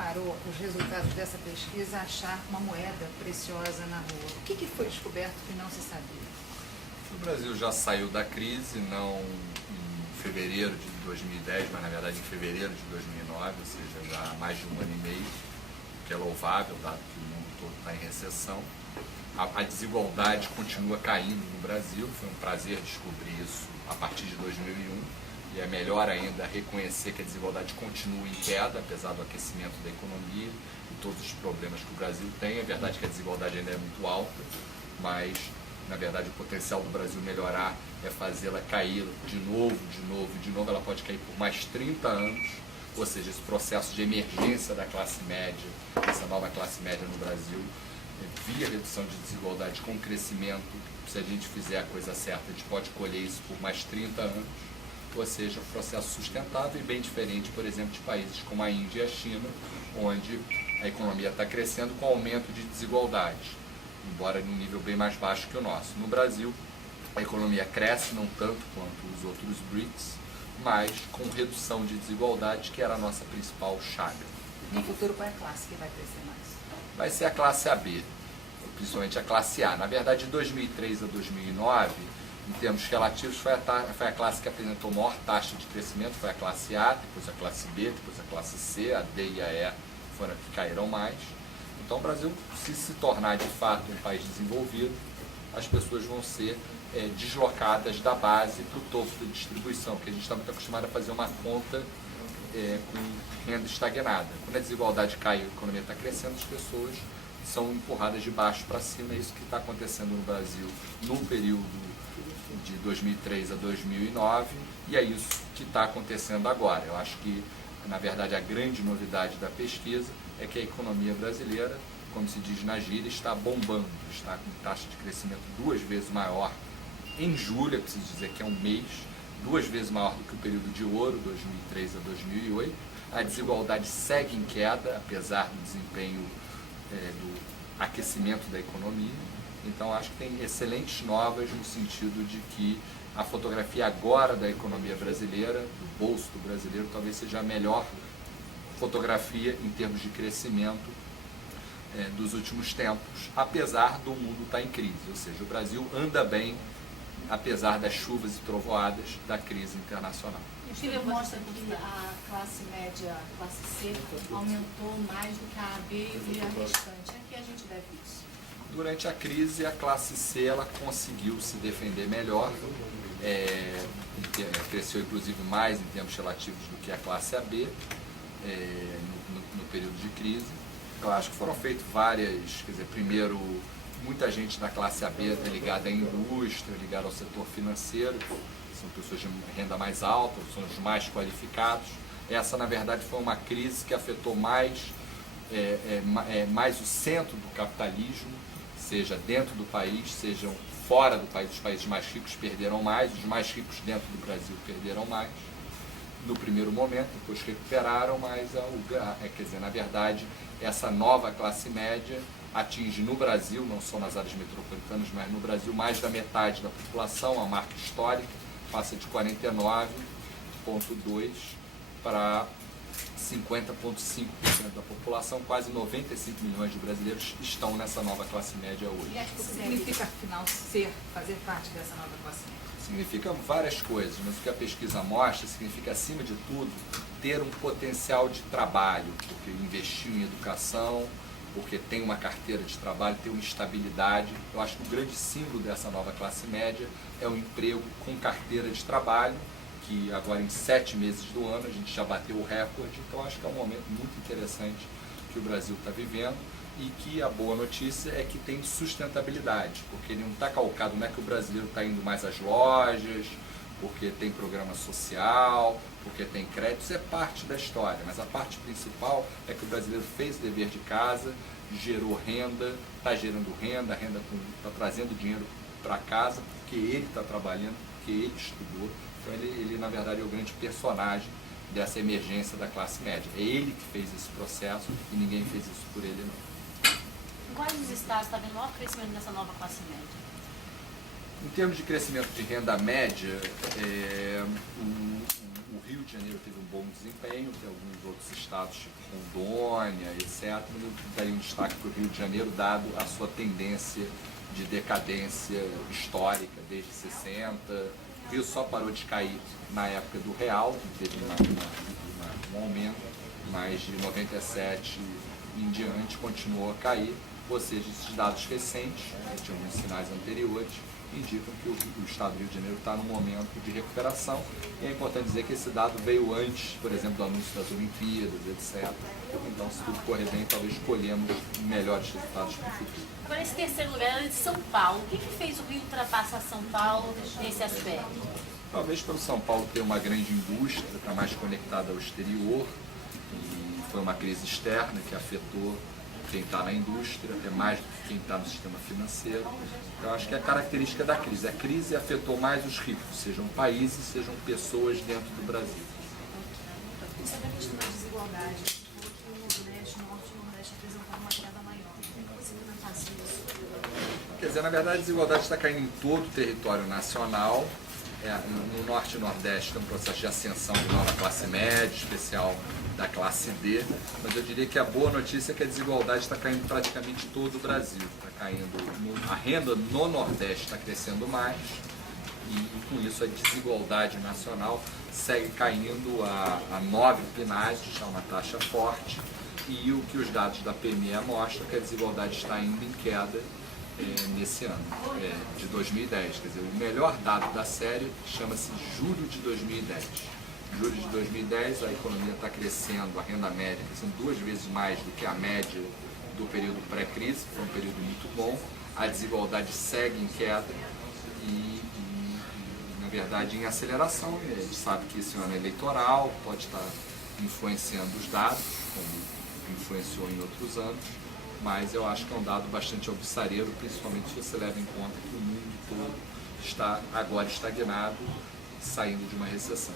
preparou os resultados dessa pesquisa a achar uma moeda preciosa na rua? O que foi descoberto que não se sabia? O Brasil já saiu da crise, não em fevereiro de 2010, mas na verdade em fevereiro de 2009, ou seja, já há mais de um ano e meio, que é louvável, dado que o mundo todo está em recessão. A desigualdade continua caindo no Brasil, foi um prazer descobrir isso a partir de 2001, e é melhor ainda reconhecer que a desigualdade continua em queda, apesar do aquecimento da economia e todos os problemas que o Brasil tem. É verdade que a desigualdade ainda é muito alta, mas na verdade o potencial do Brasil melhorar é fazê-la cair de novo, ela pode cair por mais 30 anos, ou seja, esse processo de emergência da classe média, essa nova classe média no Brasil, via redução de desigualdade com crescimento, se a gente fizer a coisa certa, a gente pode colher isso por mais 30 anos, ou seja, um processo sustentável e bem diferente, por exemplo, de países como a Índia e a China, onde a economia está crescendo com aumento de desigualdade, embora num nível bem mais baixo que o nosso. No Brasil, a economia cresce, não tanto quanto os outros BRICS, mas com redução de desigualdade, que era a nossa principal chaga. No futuro, qual é a classe que vai crescer mais? Vai ser a classe AB, principalmente a classe A. Na verdade, de 2003 a 2009, em termos relativos, foi a classe que apresentou maior taxa de crescimento, foi a classe A, depois a classe B, depois a classe C, a D e a E foram que caíram mais. Então, o Brasil, se tornar de fato um país desenvolvido, as pessoas vão ser deslocadas da base para o topo da distribuição, porque a gente está muito acostumado a fazer uma conta com renda estagnada. Quando a desigualdade cai e a economia está crescendo, as pessoas são empurradas de baixo para cima. É isso que está acontecendo no Brasil no período de 2003 a 2009, e é isso que está acontecendo agora. Eu acho que, na verdade, a grande novidade da pesquisa é que a economia brasileira, como se diz na gíria, está bombando, está com taxa de crescimento 2 vezes maior em julho, é preciso dizer que é um mês, 2 vezes maior do que o período de ouro, 2003 a 2008. A desigualdade segue em queda, apesar do desempenho do aquecimento da economia. Então, acho que tem excelentes novas no sentido de que a fotografia agora da economia brasileira, do bolso do brasileiro, talvez seja a melhor fotografia em termos de crescimento dos últimos tempos, apesar do mundo estar em crise. Ou seja, o Brasil anda bem, apesar das chuvas e trovoadas da crise internacional. O Chile mostra que a classe média, a classe C, aumentou mais do que a AB e a restante. A que a gente deve isso? Durante a crise, a classe C ela conseguiu se defender melhor, cresceu inclusive mais em termos relativos do que a classe AB no período de crise. Eu acho que foram feitas várias, quer dizer, primeiro, muita gente da classe AB é ligada à indústria, ligada ao setor financeiro, são pessoas de renda mais alta, são os mais qualificados. Essa, na verdade, foi uma crise que afetou mais o centro do capitalismo, seja dentro do país, sejam fora do país. Os países mais ricos perderam mais, os mais ricos dentro do Brasil perderam mais no primeiro momento, depois recuperaram, mas quer dizer, na verdade, essa nova classe média atinge no Brasil, não só nas áreas metropolitanas, mas no Brasil, mais da metade da população, a marca histórica, passa de 49,2% para 50,5% da população. Quase 95 milhões de brasileiros estão nessa nova classe média hoje. E acho que significa, afinal, fazer parte dessa nova classe média? Significa várias coisas, mas o que a pesquisa mostra significa, acima de tudo, ter um potencial de trabalho, porque investiu em educação, porque tem uma carteira de trabalho, tem uma estabilidade. Eu acho que o grande símbolo dessa nova classe média é o emprego com carteira de trabalho, que agora em 7 meses do ano a gente já bateu o recorde. Então acho que é um momento muito interessante que o Brasil está vivendo, e que a boa notícia é que tem sustentabilidade, porque ele não está calcado, não é que o brasileiro está indo mais às lojas, porque tem programa social, porque tem crédito. Isso é parte da história, mas a parte principal é que o brasileiro fez o dever de casa, gerou renda, está gerando renda, está trazendo dinheiro para casa, porque ele está trabalhando, porque ele estudou. Então ele, na verdade, é o grande personagem dessa emergência da classe média. É ele que fez esse processo e ninguém fez isso por ele, não. Em quais os estados está havendo maior crescimento nessa nova classe média? Em termos de crescimento de renda média, o Rio de Janeiro teve um bom desempenho, tem alguns outros estados, tipo Rondônia, etc. Mas eu daria um destaque para o Rio de Janeiro, dado a sua tendência de decadência histórica desde 60. O Rio só parou de cair na época do real, teve um aumento, mas de 97 em diante continuou a cair. Ou seja, esses dados recentes, tinham uns sinais anteriores, indicam que o estado do Rio de Janeiro está num momento de recuperação. E é importante dizer que esse dado veio antes, por exemplo, do anúncio das Olimpíadas, etc. Então, se tudo correr bem, talvez escolhemos melhores resultados para o futuro. Agora, esse terceiro lugar é de São Paulo. O que fez o Rio ultrapassar São Paulo nesse aspecto? Talvez pelo São Paulo ter uma grande indústria, está mais conectada ao exterior, e foi uma crise externa que afetou quem está na indústria, até mais do que quem está no sistema financeiro. Então, acho que é a característica da crise. A crise afetou mais os ricos, sejam países, sejam pessoas dentro do Brasil. E sobre a questão da desigualdade, você falou que o Nordeste, o Norte e o Nordeste apresentaram uma queda maior. Como você comentasse isso? Quer dizer, na verdade, a desigualdade está caindo em todo o território nacional. No Norte e Nordeste tem um processo de ascensão de nova classe média, especial da classe D, mas eu diria que a boa notícia é que a desigualdade está caindo praticamente em todo o Brasil. Está caindo, a renda no Nordeste está crescendo mais e com isso a desigualdade nacional segue caindo a 9 PNAD, é uma taxa forte, e o que os dados da PME mostram é que a desigualdade está indo em queda nesse ano, de 2010. Quer dizer, o melhor dado da série chama-se julho de 2010. Julho de 2010, a economia está crescendo, a renda média crescendo 2 vezes mais do que a média do período pré-crise, foi um período muito bom. A desigualdade segue em queda e na verdade, em aceleração. A gente sabe que esse ano é eleitoral, pode estar influenciando os dados, como influenciou em outros anos, mas eu acho que é um dado bastante alvissareiro, principalmente se você leva em conta que o mundo todo está agora estagnado, saindo de uma recessão.